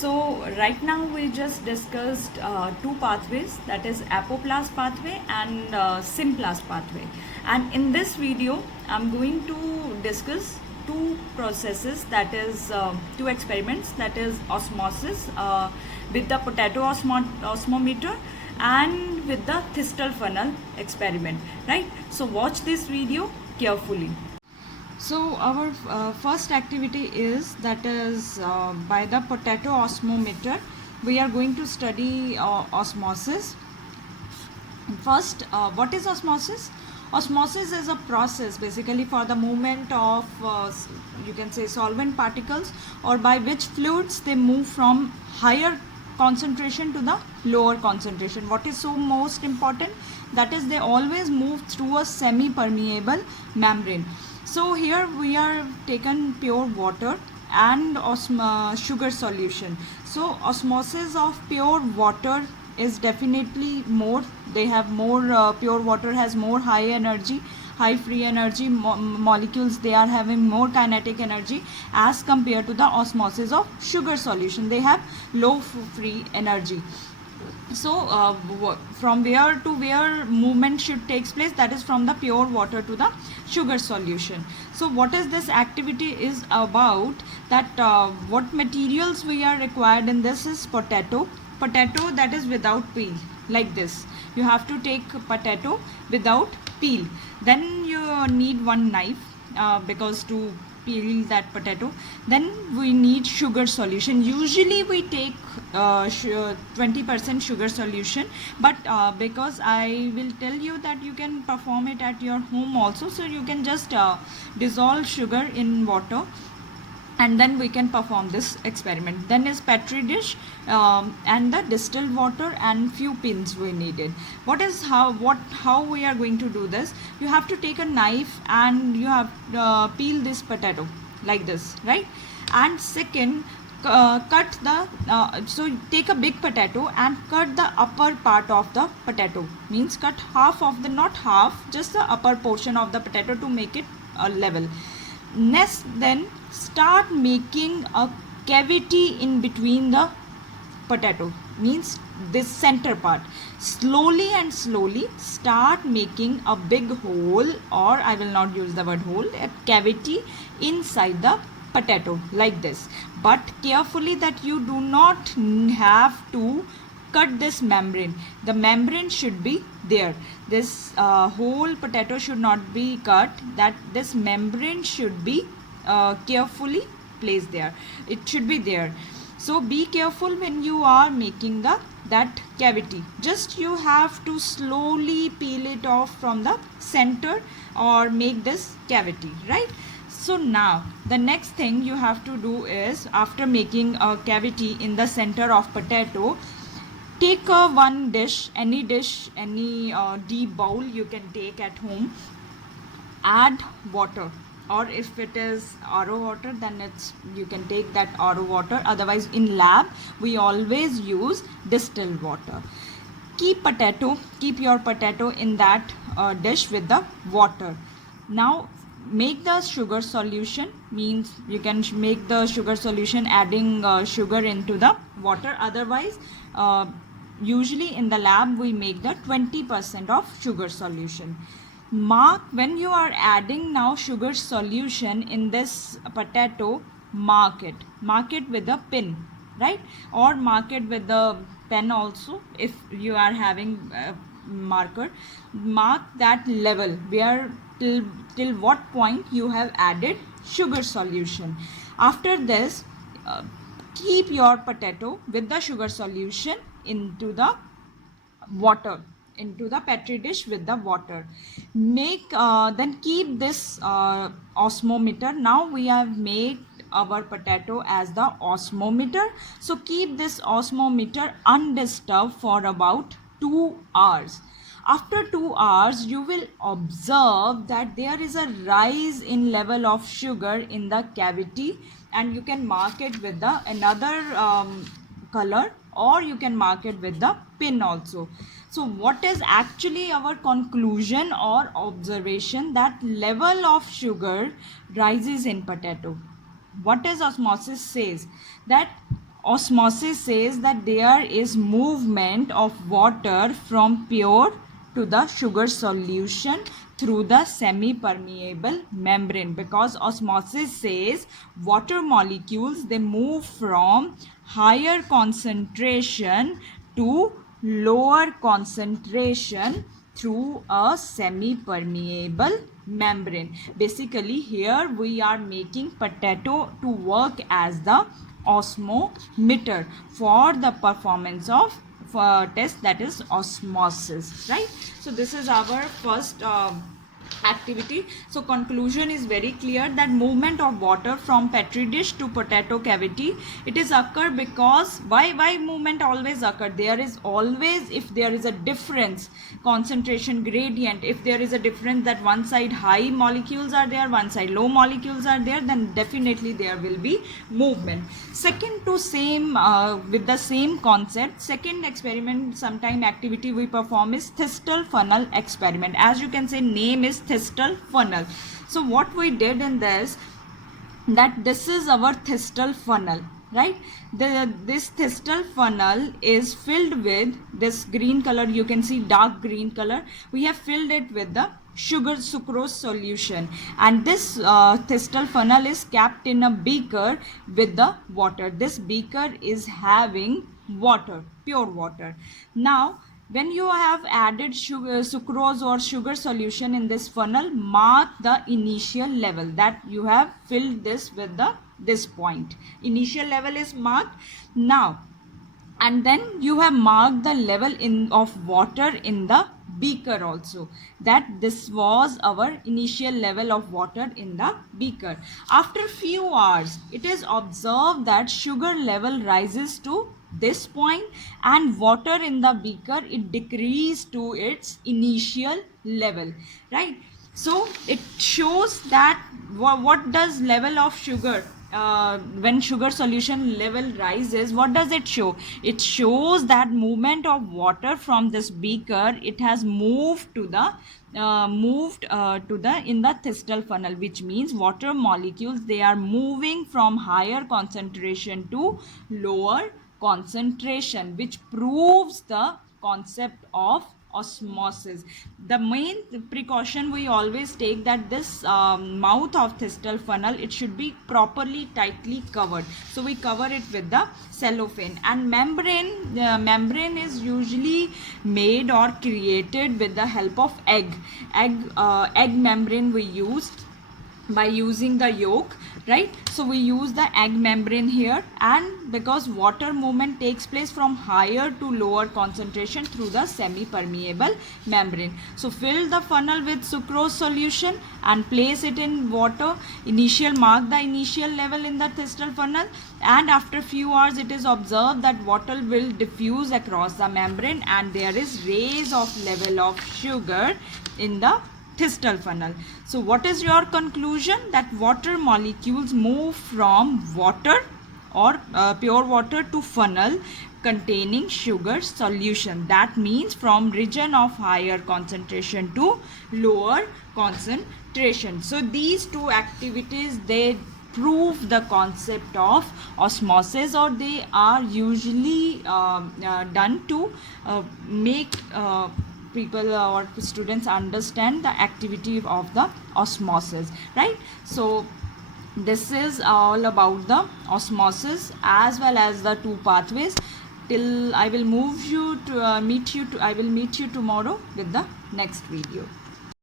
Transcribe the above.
So right now we just discussed two pathways, that is apoplast pathway and symplast pathway. And in this video, I'm going to discuss two processes, that is two experiments, that is osmosis with the potato osmometer and with the Thistell funnel experiment, right? So watch this video carefully. So our first activity is, that is by the potato osmometer we are going to study osmosis. First, what is osmosis? Osmosis is a process basically for the movement of you can say solvent particles, or by which fluids they move from higher concentration to the lower concentration. What is so most important? That is, they always move through a semi-permeable membrane. So here we are taken pure water and sugar solution. So osmosis of pure water is definitely more, they have more, pure water has more high energy, high free energy molecules, they are having more kinetic energy as compared to the osmosis of sugar solution, they have low free energy. So from where to where movement should takes place, that is from the pure water to the sugar solution. So what is this activity is about, that what materials we are required in this is potato that is without peel, like this. You have to take potato without peel. Then you need one knife because to peel that potato. Then we need sugar solution. Usually we take 20% sugar solution, but because I will tell you that you can perform it at your home also, so you can just dissolve sugar in water and then we can perform this experiment. Then is petri dish and the distilled water and few pins we needed. How we are going to do this? You have to take a knife and you have peel this potato like this, right? And second, cut the so take a big potato and cut the upper part of the potato, means cut half of the, not half, just the upper portion of the potato to make it level. Next, then start making a cavity in between the potato, means this center part. Slowly and slowly start making a big hole, or I will not use the word hole, a cavity inside the potato like this. But carefully that you do not have to cut this membrane. The membrane should be there. This whole potato should not be cut, that this membrane should be carefully placed there. It should be there. So be careful when you are making that cavity. Just you have to slowly peel it off from the center or make this cavity, right? So now the next thing you have to do is, after making a cavity in the center of potato, take one dish, any deep bowl you can take at home, add water, or if it is RO water, then you can take that RO water. Otherwise in lab we always use distilled water. Keep your potato in that dish with the water. Now make the sugar solution, means you can make the sugar solution adding sugar into the water. Otherwise usually in the lab we make the 20% of sugar solution. Mark when you are adding now sugar solution in this potato, mark it with a pin, right? Or mark it with the pen also, if you are having a marker. Mark that level where till what point you have added sugar solution. After this keep your potato with the sugar solution into the water, into the petri dish with the water. Then keep this osmometer. Now we have made our potato as the osmometer, so keep this osmometer undisturbed for about 2 hours. After 2 hours you will observe that there is a rise in level of sugar in the cavity, and you can mark it with the another color, or you can mark it with the pin also. So what is actually our conclusion or observation? That level of sugar rises in potato. What is osmosis says? That Osmosis says that there is movement of water from pure to the sugar solution through the semi-permeable membrane, because osmosis says water molecules, they move from higher concentration to lower concentration through a semi-permeable membrane. Basically here we are making potato to work as the osmometer for the performance of test, that is osmosis, right? So this is our first activity. So conclusion is very clear that movement of water from petri dish to potato cavity, it is occur because why movement always occur? There is always, if there is a difference, concentration gradient, if there is a difference that one side high molecules are there, one side low molecules are there, then definitely there will be movement. Second to same with the same concept, second experiment, sometime activity we perform is Thistell funnel experiment. As you can say, name is Thistell funnel. So what we did in this, that this is our Thistell funnel, right? This Thistell funnel is filled with this green color, you can see dark green color, we have filled it with the sugar sucrose solution, and this Thistell funnel is capped in a beaker with the water. This beaker is having water, pure water. Now when you have added sugar, sucrose or sugar solution in this funnel, mark the initial level that you have filled this with this point. Initial level is marked now, and then you have marked the level of water in the beaker also, that this was our initial level of water in the beaker. After few hours, it is observed that sugar level rises to this point and water in the beaker, it decreased to its initial level, right? So it shows that what does level of sugar, when sugar solution level rises, what does it show? It shows that movement of water from this beaker, it has moved to the in the Thistell funnel, which means water molecules, they are moving from higher concentration to lower concentration, which proves the concept of osmosis. The main precaution we always take, that this mouth of Thistell funnel, it should be properly tightly covered. So we cover it with the cellophane. And membrane is usually made or created with the help of egg membrane we use by using the yolk, right? So we use the egg membrane here, and because water movement takes place from higher to lower concentration through the semi-permeable membrane. So fill the funnel with sucrose solution and place it in water. Mark the initial level in the Thistell funnel, and after few hours it is observed that water will diffuse across the membrane and there is raise of level of sugar in the Thistell funnel. So what is your conclusion? That water molecules move from water or pure water to funnel containing sugar solution. That means from region of higher concentration to lower concentration. So these two activities, they prove the concept of osmosis, or they are usually done to make people or students understand the activity of the osmosis, right? So this is all about the osmosis as well as the two pathways. Till I will I will meet you tomorrow with the next video.